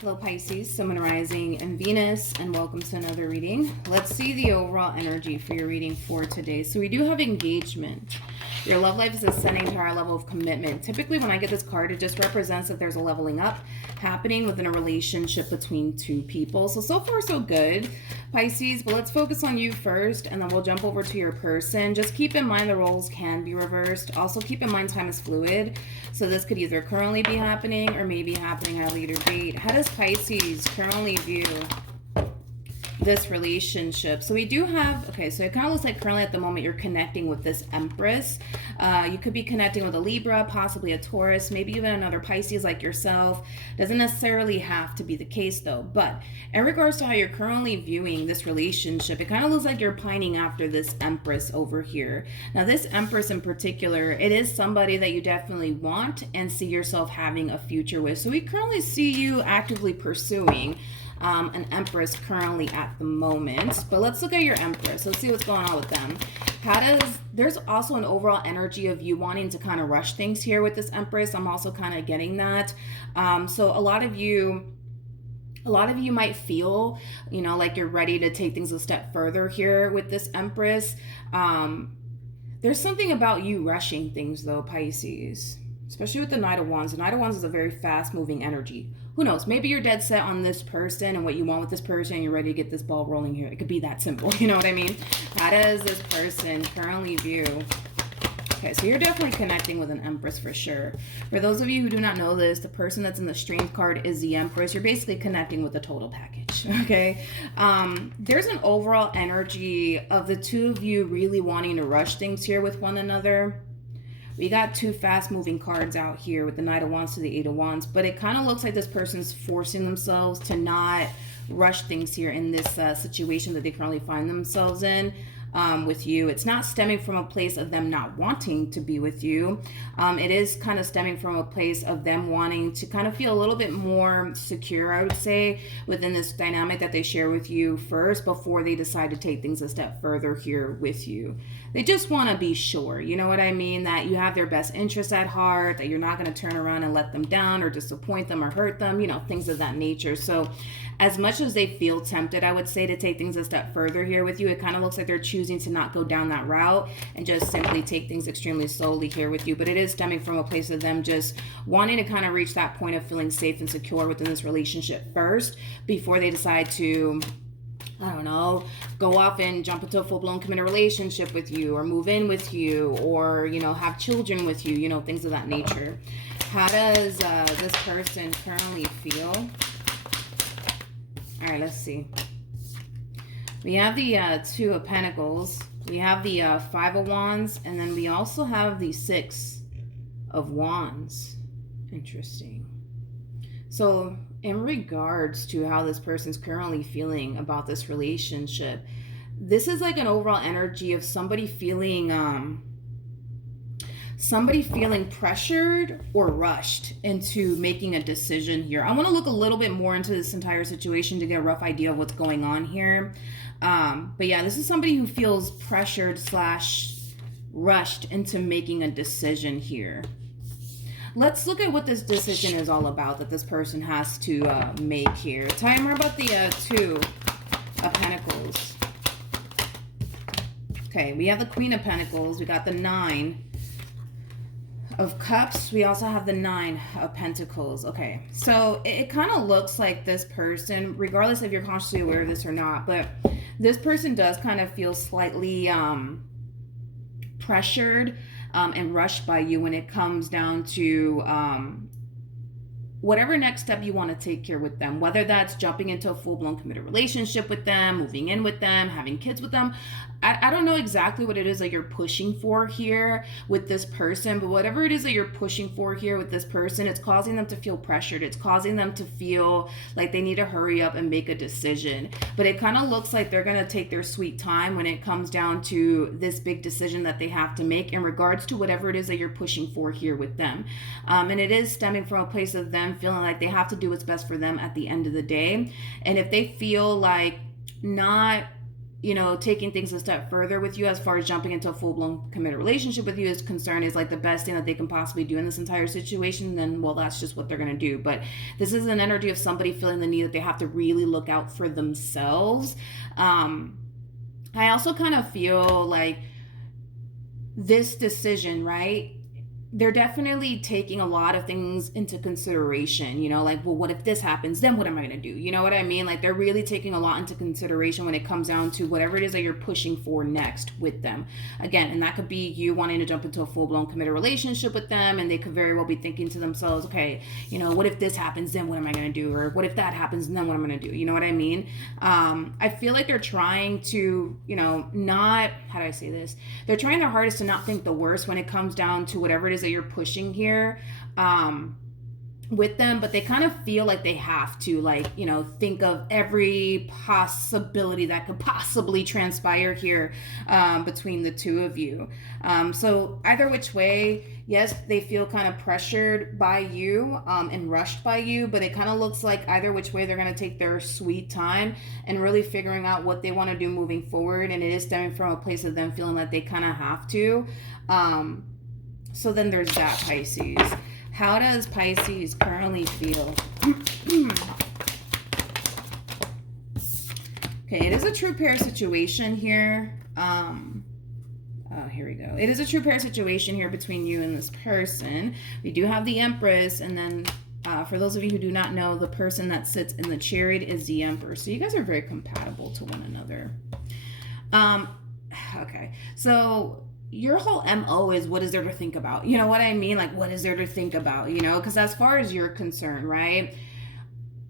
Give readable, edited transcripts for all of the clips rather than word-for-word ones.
Hello Pisces, Sun, Rising, and Venus, and welcome to another reading. Let's see the overall energy for your reading for today. So we do have engagement. Your love life is ascending to a higher level of commitment. Typically when I get this card, it just represents that there's a leveling up happening within a relationship between two people. So far so good, Pisces, but let's focus on you first, and then we'll jump over to your person. Just keep in mind the roles can be reversed. Also keep in mind time is fluid. So this could either currently be happening or maybe happening at a later date. How does Pisces currently view this relationship? So we do have, okay, so it kind of looks like currently at the moment you're connecting with this Empress. You could be connecting with a Libra, possibly a Taurus, maybe even another Pisces like yourself. Doesn't necessarily have to be the case though. But in regards to how you're currently viewing this relationship, it kind of looks like you're pining after this Empress over here. Now this Empress in particular, it is somebody that you definitely want and see yourself having a future with. So we currently see you actively pursuing an Empress currently at the moment. But let's look at your Empress. Let's see what's going on with them. There's also an overall energy of you wanting to kind of rush things here with this Empress. I'm also kind of getting that. So a lot of you might feel, like you're ready to take things a step further here with this Empress. There's something about you rushing things though, Pisces. Especially with the Knight of Wands. The Knight of Wands is a very fast-moving energy. Who knows? Maybe you're dead set on this person and what you want with this person and you're ready to get this ball rolling here. It could be that simple. You know what I mean? How does this person currently view? Okay, so you're definitely connecting with an Empress for sure. For those of you who do not know this, the person that's in the Strength card is the Empress. You're basically connecting with the total package, okay? There's an overall energy of the two of you really wanting to rush things here with one another. We got two fast-moving cards out here with the Knight of Wands to the Eight of Wands, but it kind of looks like this person's forcing themselves to not rush things here in this situation that they currently find themselves in with you. It's not stemming from a place of them not wanting to be with you. It is kind of stemming from a place of them wanting to kind of feel a little bit more secure, I would say, within this dynamic that they share with you first before they decide to take things a step further here with you. They just want to be sure, you know what I mean, that you have their best interests at heart, that you're not going to turn around and let them down or disappoint them or hurt them, things of that nature. So as much as they feel tempted, I would say, to take things a step further here with you, it kind of looks like they're choosing to not go down that route and just simply take things extremely slowly here with you. But it is stemming from a place of them just wanting to kind of reach that point of feeling safe and secure within this relationship first before they decide to, I don't know, go off and jump into a full-blown committed relationship with you or move in with you or, have children with you, things of that nature. How does this person currently feel? All right, let's see. We have the Two of Pentacles. We have the Five of Wands. And then we also have the Six of Wands. Interesting. So in regards to how this person's currently feeling about this relationship, this is like an overall energy of somebody feeling pressured or rushed into making a decision here. I want to look a little bit more into this entire situation to get a rough idea of what's going on here. But yeah, this is somebody who feels pressured / rushed into making a decision here. Let's look at what this decision is all about that this person has to make here. Tell me more about the Two of Pentacles. Okay, we have the Queen of Pentacles. We got the Nine of Cups. We also have the Nine of Pentacles. Okay, so it kind of looks like this person, regardless if you're consciously aware of this or not, but this person does kind of feel slightly pressured and rushed by you when it comes down to whatever next step you want to take here with them, whether that's jumping into a full-blown committed relationship with them, moving in with them, having kids with them. I don't know exactly what it is that you're pushing for here with this person, but whatever it is that you're pushing for here with this person, it's causing them to feel pressured. It's causing them to feel like they need to hurry up and make a decision. But it kind of looks like they're going to take their sweet time when it comes down to this big decision that they have to make in regards to whatever it is that you're pushing for here with them. And it is stemming from a place of them feeling like they have to do what's best for them at the end of the day. And if they feel like not you know, taking things a step further with you as far as jumping into a full-blown committed relationship with you is concerned is like the best thing that they can possibly do in this entire situation, then, well, that's just what they're going to do. But this is an energy of somebody feeling the need that they have to really look out for themselves. I also kind of feel like this decision, right? They're definitely taking a lot of things into consideration, you know, like, well, what if this happens? Then what am I going to do? You know what I mean? Like, they're really taking a lot into consideration when it comes down to whatever it is that you're pushing for next with them. Again, and that could be you wanting to jump into a full-blown committed relationship with them, and they could very well be thinking to themselves, okay, you know, what if this happens? Then what am I going to do? Or what if that happens? And then what am I going to do? You know what I mean? I feel like they're trying to, you know, not, how do I say this? They're trying their hardest to not think the worst when it comes down to whatever it is that you're pushing here with them, but they kind of feel like they have to, like, you know, think of every possibility that could possibly transpire here between the two of you. So either which way, yes, they feel kind of pressured by you and rushed by you, but it kind of looks like either which way they're going to take their sweet time and really figuring out what they want to do moving forward, and it is stemming from a place of them feeling like they kind of have to. So then there's that, Pisces. How does Pisces currently feel? Okay, it is a true pair situation here. Here we go. It is a true pair situation here between you and this person. We do have the Empress, and then for those of you who do not know, the person that sits in the Chariot is the Emperor. So you guys are very compatible to one another. Okay, so your whole MO is what is there to think about? You know what I mean? Like, what is there to think about? You know, because as far as you're concerned, right?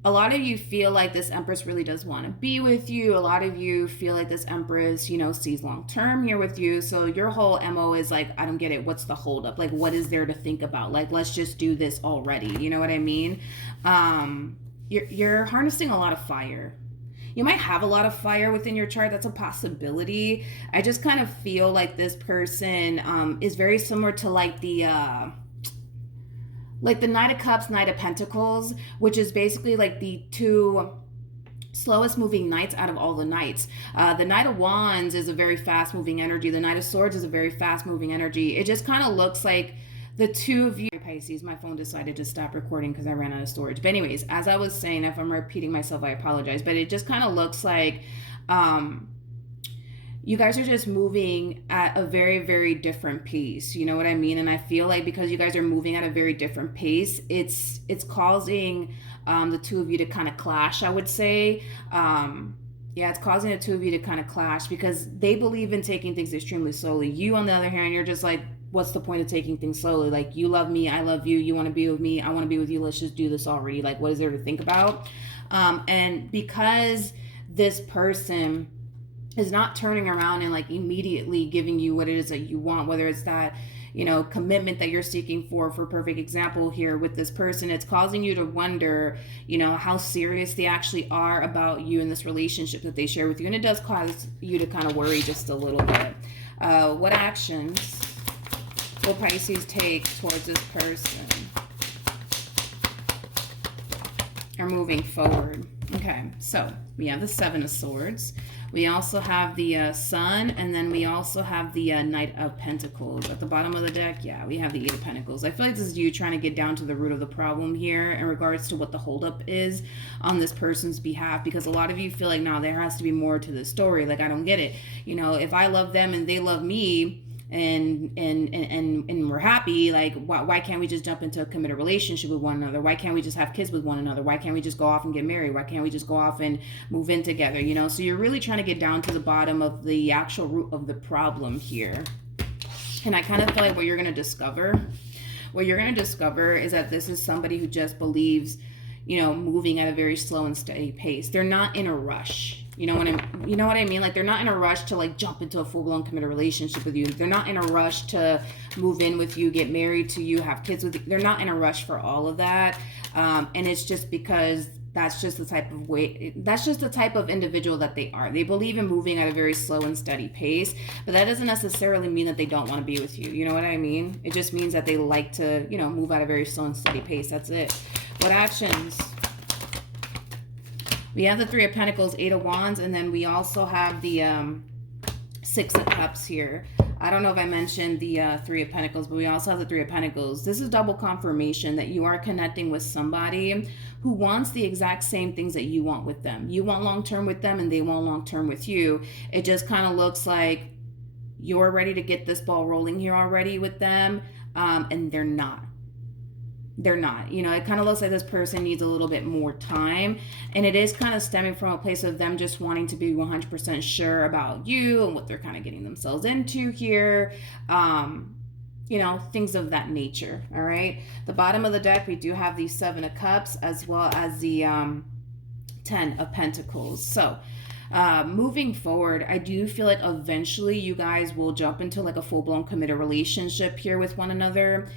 A lot of you feel like this Empress really does want to be with you. A lot of you feel like this Empress, you know, sees long term here with you. So your whole MO is like, I don't get it. What's the holdup? Like, what is there to think about? Like, let's just do this already. You know what I mean? You're harnessing a lot of fire. You might have a lot of fire within your chart. That's a possibility. I just kind of feel like this person is very similar to like the Knight of Cups, Knight of Pentacles, which is basically like the two slowest moving knights out of all the knights. The Knight of Wands is a very fast moving energy. The Knight of Swords is a very fast moving energy. It just kind of looks like the two of you, Pisces, my phone decided to stop recording because I ran out of storage. But anyways, as I was saying, if I'm repeating myself, I apologize. But it just kind of looks like you guys are just moving at a very, very different pace. You know what I mean? And I feel like because you guys are moving at a very different pace, it's causing the two of you to kind of clash, I would say. Yeah, it's causing the two of you to kind of clash because they believe in taking things extremely slowly. You, on the other hand, you're just like, what's the point of taking things slowly? Like, you love me, I love you, you want to be with me, I want to be with you, let's just do this already. Like, what is there to think about? And because this person is not turning around and like immediately giving you what it is that you want, whether it's that, you know, commitment that you're seeking for perfect example here with this person, it's causing you to wonder, you know, how serious they actually are about you in this relationship that they share with you. And it does cause you to kind of worry just a little bit. What actions will Pisces take towards this person are moving forward? Okay, so we have the Seven of Swords. We also have the Sun, and then we also have the Knight of Pentacles. At the bottom of the deck, yeah, we have the Eight of Pentacles. I feel like this is you trying to get down to the root of the problem here in regards to what the holdup is on this person's behalf, because a lot of you feel like, no, there has to be more to this story. Like, I don't get it. You know, if I love them and they love me, and we're happy, like, why can't we just jump into a committed relationship with one another? Why can't we just have kids with one another? Why can't we just go off and get married? Why can't we just go off and move in together? You know, so you're really trying to get down to the bottom of the actual root of the problem here. And I kind of feel like what you're going to discover is that this is somebody who just believes, you know, moving at a very slow and steady pace. They're not in a rush. You know what I mean? Like, they're not in a rush to like jump into a full-blown committed relationship with you. They're not in a rush to move in with you, get married to you, have kids with you. They're not in a rush for all of that. And it's just because that's just the type of individual that they are. They believe in moving at a very slow and steady pace, but that doesn't necessarily mean that they don't want to be with you. You know what I mean? It just means that they like to, you know, move at a very slow and steady pace. That's it. What actions We have the Three of Pentacles, Eight of Wands, and then we also have the Six of Cups here. I don't know if I mentioned the Three of Pentacles, but we also have the Three of Pentacles. This is double confirmation that you are connecting with somebody who wants the exact same things that you want with them. You want long-term with them and they want long-term with you. It just kind of looks like you're ready to get this ball rolling here already with them, and they're not. They're not. You know, it kind of looks like this person needs a little bit more time, and it is kind of stemming from a place of them just wanting to be 100% sure about you and what they're kind of getting themselves into here. You know, things of that nature. All right. The bottom of the deck, we do have the Seven of Cups as well as the Ten of Pentacles. So moving forward, I do feel like eventually you guys will jump into like a full-blown committed relationship here with one another.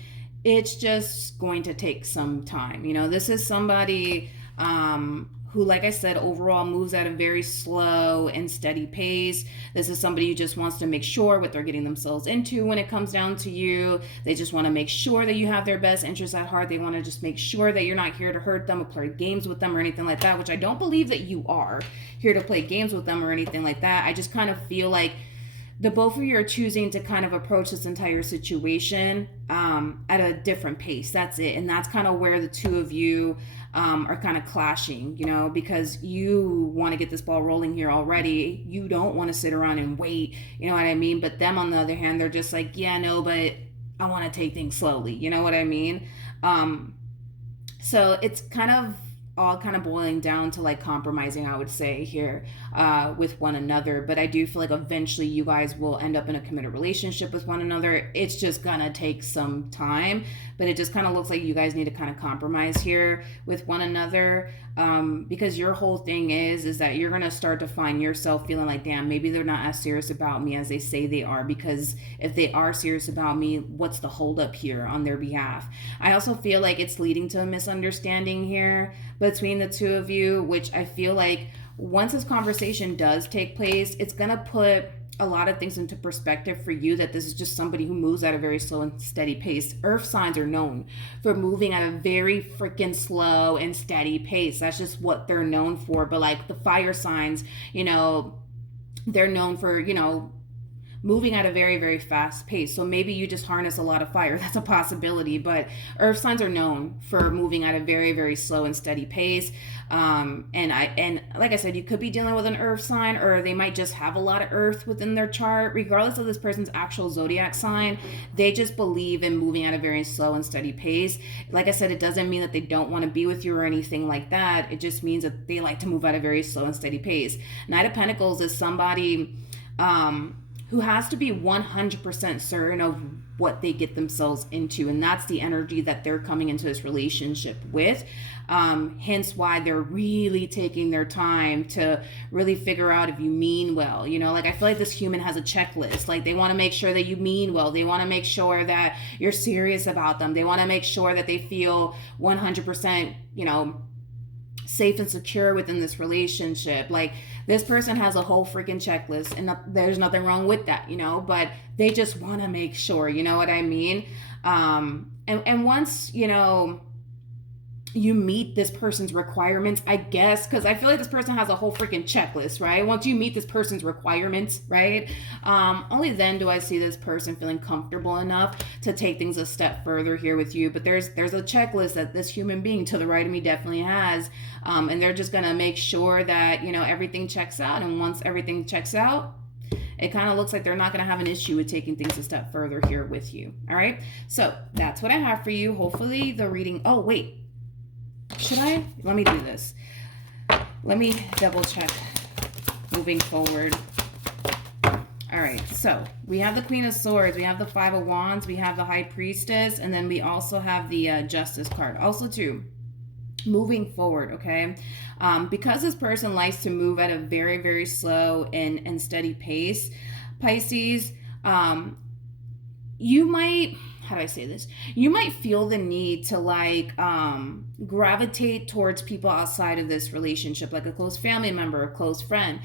It's just going to take some time. You know, this is somebody who, like I said, overall moves at a very slow and steady pace. This is somebody who just wants to make sure what they're getting themselves into when it comes down to you. They just want to make sure that you have their best interests at heart. They want to just make sure that you're not here to hurt them or play games with them or anything like that, which I don't believe that you are here to play games with them or anything like that. I just kind of feel like the both of you are choosing to kind of approach this entire situation at a different pace. That's it. And that's kind of where the two of you are kind of clashing, you know, because you want to get this ball rolling here already. You don't want to sit around and wait, you know what I mean? But them, on the other hand, they're just like, yeah, no, but I want to take things slowly. You know what I mean? So it's kind of all kind of boiling down to like compromising, I would say, here with one another. But I do feel like eventually you guys will end up in a committed relationship with one another. It's just gonna take some time, but it just kind of looks like you guys need to kind of compromise here with one another, because your whole thing is that you're gonna start to find yourself feeling like, damn, maybe they're not as serious about me as they say they are, because if they are serious about me, what's the holdup here on their behalf? I also feel like it's leading to a misunderstanding here between the two of you, which I feel like once this conversation does take place, it's gonna put a lot of things into perspective for you, that this is just somebody who moves at a very slow and steady pace. Earth signs are known for moving at a very freaking slow and steady pace. That's just what they're known for. But like the fire signs, you know, they're known for, you know, moving at a very, very fast pace. So maybe you just harness a lot of fire. That's a possibility. But earth signs are known for moving at a very, very slow and steady pace. And like I said, you could be dealing with an earth sign, or they might just have a lot of earth within their chart. Regardless of this person's actual zodiac sign, they just believe in moving at a very slow and steady pace. Like I said, it doesn't mean that they don't want to be with you or anything like that. It just means that they like to move at a very slow and steady pace. Knight of Pentacles is somebody who has to be 100% certain of what they get themselves into. And that's the energy that they're coming into this relationship with. Hence why they're really taking their time to really figure out if you mean well. You know, like I feel like this human has a checklist. Like they want to make sure that you mean well. They want to make sure that you're serious about them. They want to make sure that they feel 100%, you know, safe and secure within this relationship. Like this person has a whole freaking checklist, and there's nothing wrong with that, you know, but they just want to make sure, you know what I mean? And once, you know, you meet this person's requirements, I guess, because I feel like this person has a whole freaking checklist, right? Once you meet this person's requirements, right? Only then do I see this person feeling comfortable enough to take things a step further here with you. But there's a checklist that this human being to the right of me definitely has. And they're just going to make sure that, you know, everything checks out. And once everything checks out, it kind of looks like they're not going to have an issue with taking things a step further here with you. All right. So that's what I have for you. Hopefully the reading. Oh, wait. Should I? Let me do this. Let me double check moving forward. All right, so we have the Queen of Swords, we have the Five of Wands, we have the High Priestess, and then we also have the Justice card. Also, too, moving forward, okay? Because this person likes to move at a very, very slow and steady pace, Pisces, you might... how do I say this? You might feel the need to like gravitate towards people outside of this relationship, like a close family member, a close friend.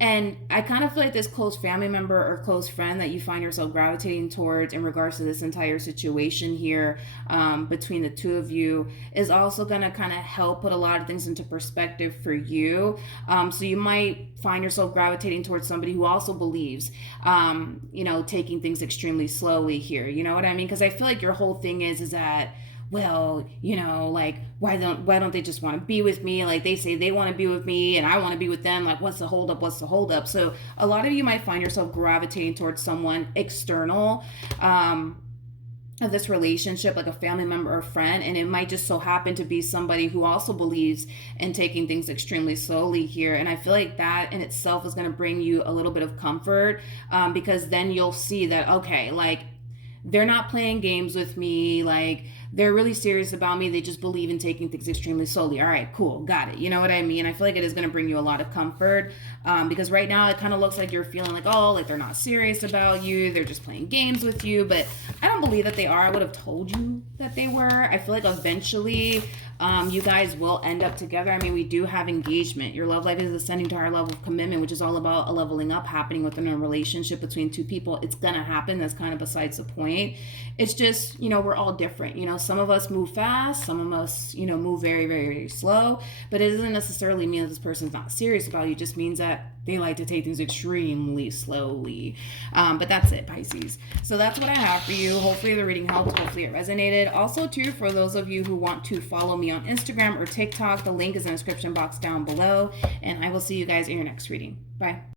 And I kind of feel like this close family member or close friend that you find yourself gravitating towards in regards to this entire situation here, between the two of you, is also going to kind of help put a lot of things into perspective for you. So you might find yourself gravitating towards somebody who also believes, taking things extremely slowly here. You know what I mean? Because I feel like your whole thing is that, well, like, why don't they just want to be with me? Like, they say they want to be with me and I want to be with them. Like, what's the holdup? So a lot of you might find yourself gravitating towards someone external, of this relationship, like a family member or friend, and it might just so happen to be somebody who also believes in taking things extremely slowly here. And I feel like that in itself is going to bring you a little bit of comfort, because then you'll see that, okay, like, they're not playing games with me. Like, they're really serious about me. They just believe in taking things extremely slowly. All right, cool. Got it. You know what I mean? I feel like it is going to bring you a lot of comfort, because right now it kind of looks like you're feeling like, oh, like they're not serious about you. They're just playing games with you. But I don't believe that they are. I would have told you that they were. I feel like eventually, you guys will end up together. I mean, we do have engagement. Your love life is ascending to a higher level of commitment, which is all about a leveling up happening within a relationship between two people. It's going to happen. That's kind of besides the point. It's just, we're all different. Some of us move fast. Some of us, move very, very, very slow. But it doesn't necessarily mean that this person's not serious about you. It just means that they like to take things extremely slowly. But that's it, Pisces. So that's what I have for you. Hopefully the reading helped. Hopefully it resonated. Also, too, for those of you who want to follow me on Instagram or TikTok, the link is in the description box down below. And I will see you guys in your next reading. Bye.